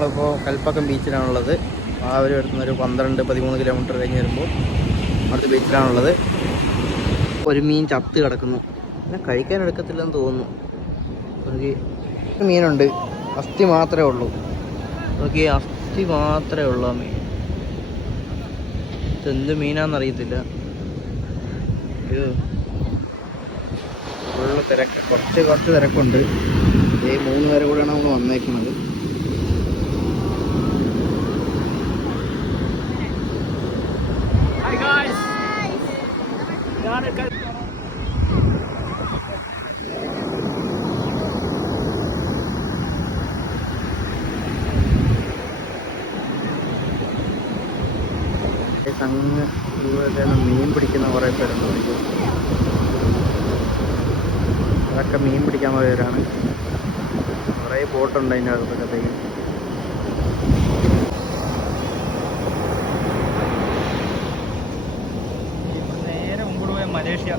നമ്മളിപ്പോൾ കൽപ്പക്കം ബീച്ചിലാണുള്ളത്. രാവിലെ വരുന്നൊരു 12-13 കിലോമീറ്റർ കഴിഞ്ഞ് വരുമ്പോൾ അടുത്ത ബീച്ചിലാണുള്ളത്. ഒരു മീൻ ചത്ത് കിടക്കുന്നു. പിന്നെ കഴിക്കാൻ എടുക്കത്തില്ലെന്ന് തോന്നുന്നു. ഒരു മീനുണ്ട്, അസ്ഥി മാത്രമേ ഉള്ളൂ. നോക്കി, അസ്ഥി മാത്രമേ ഉള്ളൂ ആ മീൻ. ഇതെന്ത് മീനാണെന്നറിയത്തില്ല. ഇത് ഫുള്ള് തിരക്ക്, കുറച്ച് തിരക്കുണ്ട്. ഈ 3 പേരെ കൂടെയാണ് നമ്മൾ വന്നേക്കുന്നത്. അങ്ങ് മീൻ പിടിക്കുന്ന കുറേ പേരുണ്ട്. അതൊക്കെ മീൻ പിടിക്കാൻ പോയവരാണ്. കുറേ ബോട്ടുണ്ട് അതിൻ്റെ അകത്തൊക്കെ. നേരെ മുമ്പോട്ട് പോയ മലേഷ്യ.